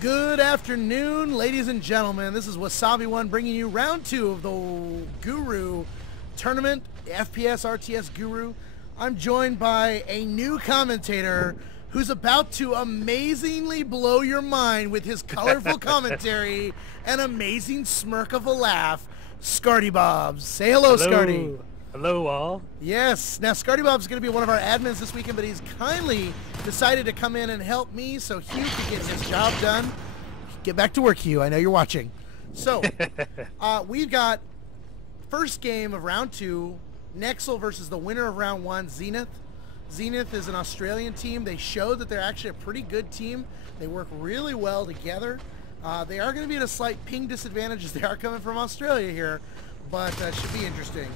Good afternoon, ladies and gentlemen. This is Wasabi One bringing you round 2 of the Guru tournament, FPS RTS Guru. I'm joined by a new commentator who's about to amazingly blow your mind with his colorful commentary and amazing smirk of a laugh, Scarty Bobs. Say hello, Scarty. Hello, all. Yes. Now, Scarty Bob's going to be one of our admins this weekend, but he's kindly decided to come in and help me so Hugh can get his job done. Get back to work, Hugh. I know you're watching. So, we've got first game of round 2, Nxzl versus the winner of round 1, Zenith. Zenith is an Australian team. They showed that they're actually a pretty good team. They work really well together. They are going to be at a slight ping disadvantage as they are coming from Australia here, but should be interesting.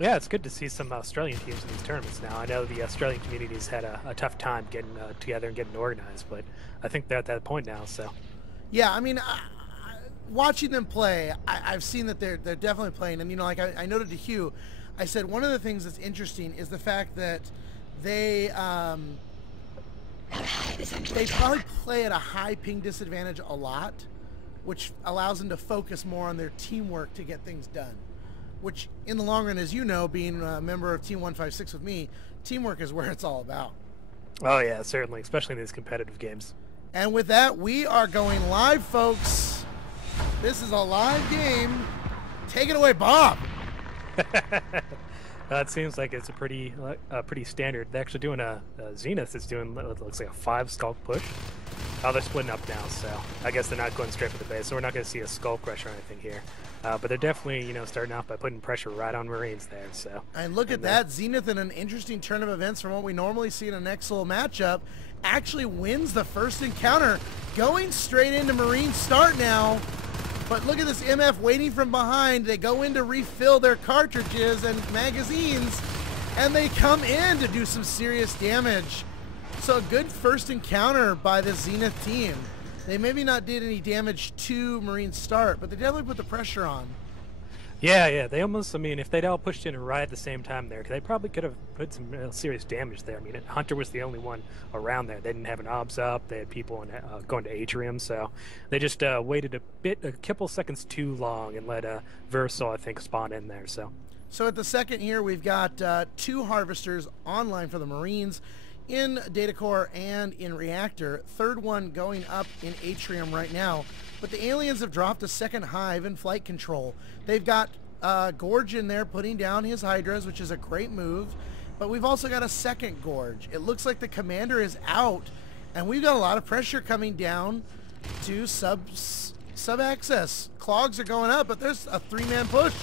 Yeah, it's good to see some Australian teams in these tournaments now. I know the Australian community's had a tough time getting together and getting organized, but I think they're at that point now, so. Yeah, I mean, watching them play, I've seen that they're definitely playing. And, you know, like I noted to Hugh, I said one of the things that's interesting is the fact that they probably play at a high ping disadvantage a lot, which allows them to focus more on their teamwork to get things done. Which, in the long run, as you know, being a member of Team 156 with me, teamwork is where it's all about. Oh, yeah, certainly, especially in these competitive games. And with that, we are going live, folks. This is a live game. Take it away, Bob. It seems like it's a pretty standard. They're actually doing a Zenith is doing what looks like a 5 skulk push. Oh, they're splitting up now, so I guess they're not going straight for the base, so we're not going to see a skulk rush or anything here. But they're definitely, you know, starting off by putting pressure right on Marines there. So. And look at that, Zenith in an interesting turn of events from what we normally see in an Nxzl matchup, actually wins the first encounter, going straight into Marine start now. But look at this MF waiting from behind. They go in to refill their cartridges and magazines, and they come in to do some serious damage. So a good first encounter by the Zenith team. They maybe not did any damage to Marine start, but they definitely put the pressure on. Yeah, they almost, I mean, if they'd all pushed in right at the same time there, they probably could have put some serious damage there. I mean, Hunter was the only one around there. They didn't have an obs up. They had people going to Atrium, so they just waited a couple seconds too long and let Versal, I think, spawn in there. So at the second here, we've got 2 Harvesters online for the Marines in Datacore and in Reactor. Third one going up in Atrium right now. But the aliens have dropped a second hive in flight control. They've got Gorge in there putting down his Hydras, which is a great move. But we've also got a second Gorge. It looks like the commander is out, and we've got a lot of pressure coming down to sub-access. Clogs are going up, but there's a 3-man push.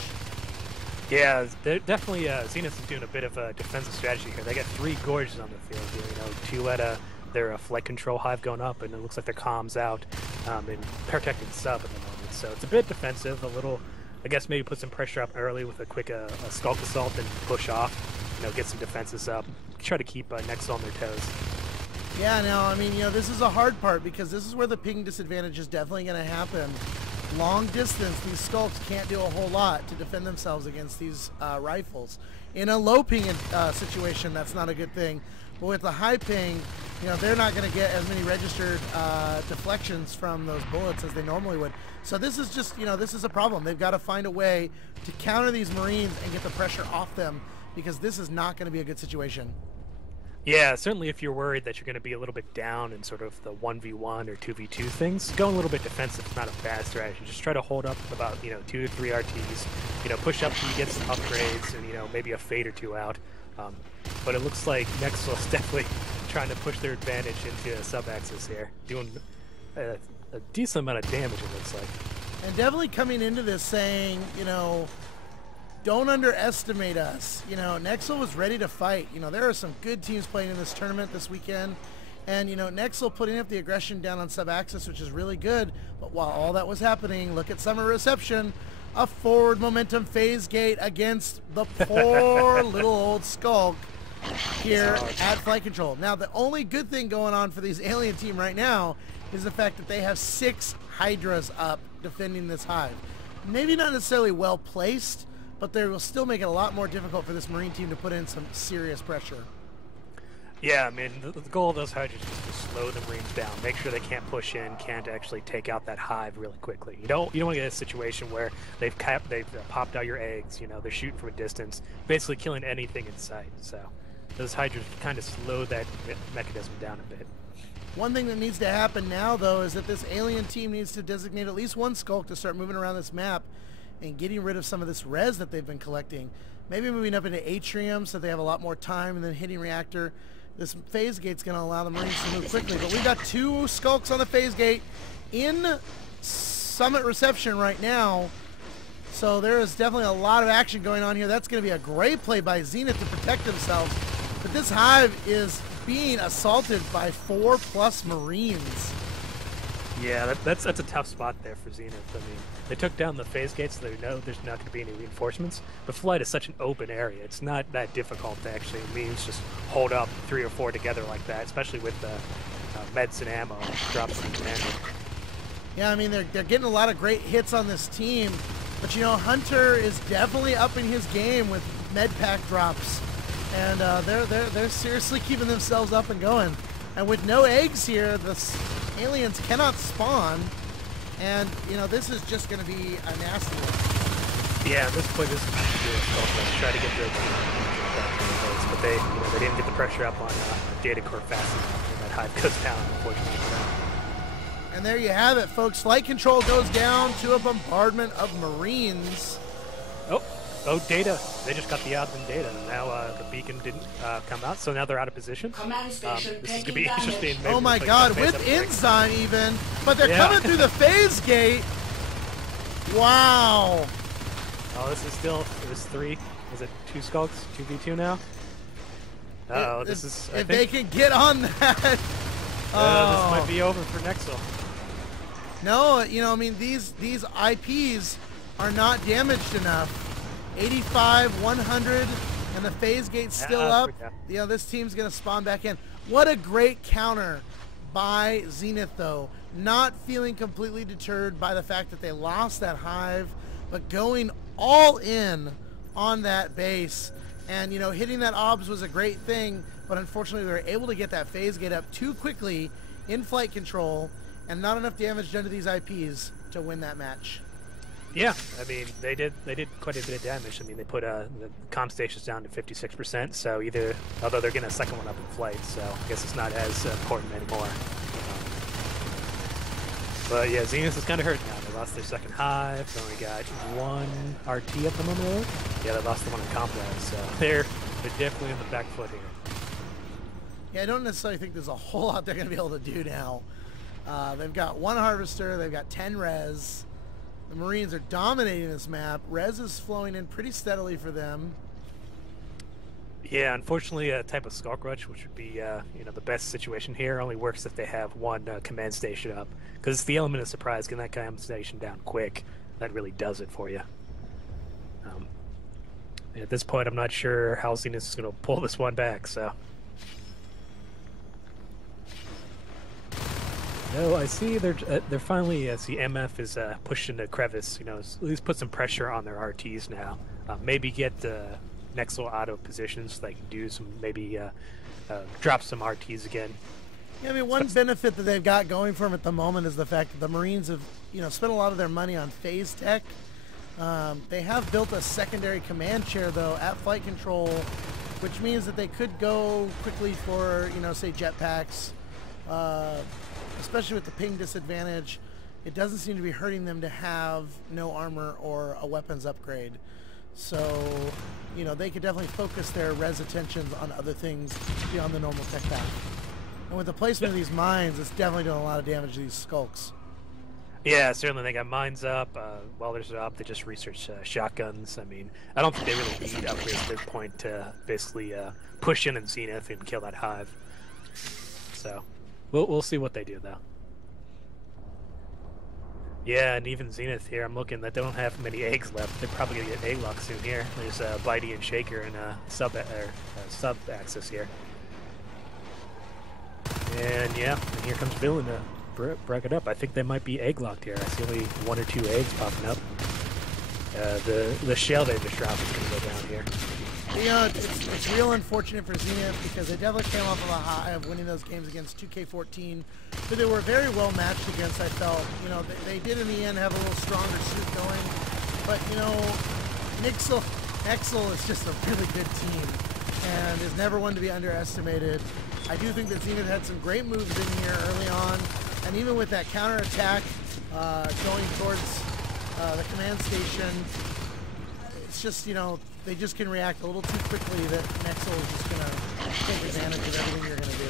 Yeah, they're definitely Zenith is doing a bit of a defensive strategy here. They got 3 Gorges on the field here, you know, 2 at their flight control hive going up, and it looks like their comms out and protecting sub at the moment. So it's a bit defensive, a little, I guess maybe put some pressure up early with a quick skulk assault and push off, you know, get some defenses up, try to keep Nxzl on their toes. Yeah, now, I mean, you know, this is a hard part because this is where the ping disadvantage is definitely going to happen. Long distance, these skulks can't do a whole lot to defend themselves against these rifles. In a low ping situation, that's not a good thing. But with the high ping, you know, they're not going to get as many registered deflections from those bullets as they normally would. So this is just, you know, this is a problem. They've got to find a way to counter these Marines and get the pressure off them, because this is not going to be a good situation. Yeah, certainly if you're worried that you're going to be a little bit down in sort of the 1v1 or 2v2 things, going a little bit defensive is not a bad strategy. Just try to hold up about, you know, 2 to 3 RTs, you know, push up till you get some upgrades and, you know, maybe a fade or 2 out. But it looks like Nxzl is definitely trying to push their advantage into sub-axis here, doing a decent amount of damage, it looks like. And definitely coming into this saying, you know, don't underestimate us. You know, Nxzl was ready to fight. You know, there are some good teams playing in this tournament this weekend. And, you know, Nxzl putting up the aggression down on sub-axis, which is really good. But while all that was happening, look at summer reception. A forward momentum phase gate against the poor little old skulk here at flight control. Now, the only good thing going on for these alien team right now is the fact that they have 6 Hydras up defending this hive. Maybe not necessarily well placed, but they will still make it a lot more difficult for this Marine team to put in some serious pressure. Yeah, I mean, the goal of those hydras is to slow the Marines down, make sure they can't push in, can't actually take out that hive really quickly. You don't want to get a situation where they've popped out your eggs. You know, they're shooting from a distance, basically killing anything in sight. So those hydras kind of slow that mechanism down a bit. One thing that needs to happen now, though, is that this alien team needs to designate at least one skulk to start moving around this map and getting rid of some of this res that they've been collecting. Maybe moving up into Atrium so they have a lot more time, and then hitting Reactor. This phase gate's going to allow the Marines to move quickly, but we've got 2 skulks on the phase gate in Summit Reception right now. So there is definitely a lot of action going on here. That's going to be a great play by Zenith to protect themselves. But this hive is being assaulted by 4+ Marines. Yeah, that's a tough spot there for Zenith. I mean, they took down the phase gates, so they know there's not going to be any reinforcements. But Flight is such an open area; it's not that difficult to actually just hold up 3 or 4 together like that, especially with the meds and ammo drops from Commander. Yeah, I mean they're getting a lot of great hits on this team, but you know Hunter is definitely upping his game with med pack drops, and they're seriously keeping themselves up and going. And with no eggs here, the aliens cannot spawn. And, you know, this is just going to be a nasty one. Yeah, this play is try to get the but they didn't get the pressure up on data core fast enough, and that hive goes down, unfortunately. And there you have it, folks. Flight control goes down to a bombardment of Marines. Oh, data. They just got the admin data. Now the beacon didn't come out, so now they're out of position. Command station this is going to be interesting. Oh my god, with Nxzl even. But they're coming through the phase gate. Wow. Oh, this is still, it was 3. Is it 2 skulks? 2v2 now? Oh, this is, if they can get on that. This might be over for Nxzl. No, you know, I mean, these IPs are not damaged enough. 85, 100, and the phase gate's still up. You know, this team's going to spawn back in. What a great counter by Zenith, though. Not feeling completely deterred by the fact that they lost that hive, but going all in on that base. And, you know, hitting that OBS was a great thing, but unfortunately they were able to get that phase gate up too quickly in flight control, and not enough damage done to these IPs to win that match. Yeah, I mean, they did quite a bit of damage. I mean, they put the comm stations down to 56%, so although they're getting a second one up in flight, so I guess it's not as important anymore. But yeah, Zenith is kind of hurt now. They lost their second hive, they only got 1 RT at the moment. Yeah, they lost the one in combat, so they're definitely in the back foot here. Yeah, I don't necessarily think there's a whole lot they're going to be able to do now. They've got 1 harvester, they've got 10 res. The Marines are dominating this map. Res is flowing in pretty steadily for them. Yeah, unfortunately, a type of Skulk Rush, which would be you know, the best situation here, only works if they have 1 command station up. Because it's the element of surprise, getting that command station down quick, that really does it for you. At this point, I'm not sure how Zenith is going to pull this one back, so... No, I see they're finally, as the MF is pushed into crevice, you know, at least put some pressure on their RTs now. Maybe get Nxzl out of position so they can do some, maybe drop some RTs again. Yeah, I mean, one benefit that they've got going for them at the moment is the fact that the Marines have, you know, spent a lot of their money on phase tech. They have built a secondary command chair, though, at flight control, which means that they could go quickly for, you know, say jetpacks. Especially with the ping disadvantage, it doesn't seem to be hurting them to have no armor or a weapons upgrade. So, you know, they could definitely focus their res attentions on other things beyond the normal tech path. And with the placement of these mines, it's definitely doing a lot of damage to these skulks. Yeah, certainly they got mines up. While there's up, they just researched shotguns. I mean, I don't think they really need upgrades at this point to basically push in Zenith and kill that hive. So... We'll see what they do, though. Yeah, and even Zenith here, I'm looking that they don't have many eggs left. They're probably going to get egg lock soon here. There's Bitey and Shaker and sub axis here. And yeah, and here comes Villain to break it up. I think they might be egg locked here. I see only 1 or 2 eggs popping up. The shell they just dropped is going to go down here. You know, it's real unfortunate for Zenith because they definitely came off of a high of winning those games against 2K14, but they were very well matched against, I felt. You know, they did in the end have a little stronger suit going, but, you know, Nxzl is just a really good team and is never one to be underestimated. I do think that Zenith had some great moves in here early on, and even with that counterattack going towards the command station, it's just, you know, they just can react a little too quickly that Nxzl is just going to take advantage of everything you're going to do.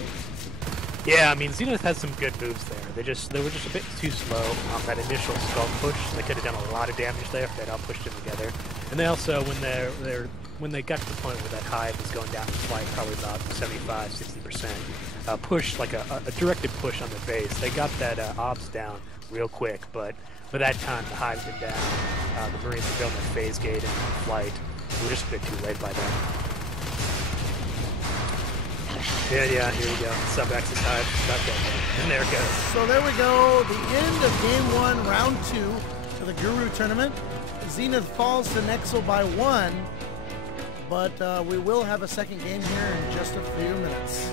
Yeah, I mean, Zenith has some good moves there. They were just a bit too slow on that initial skull push. They could have done a lot of damage there if they'd all pushed them together. And they also, when they got to the point where that hive was going down in flight, probably about 75–60%, push, like a directed push on the base, they got that obs down real quick. But by that time, the hive's been down. The Marines were building a phase gate in flight. We're just a bit too late by then. Yeah, here we go. Sub-axis hive. Not dead. And there it goes. So there we go. The end of Game 1, Round 2 of the Guru Tournament. Zenith falls to Nxzl by 1, but we will have a second game here in just a few minutes.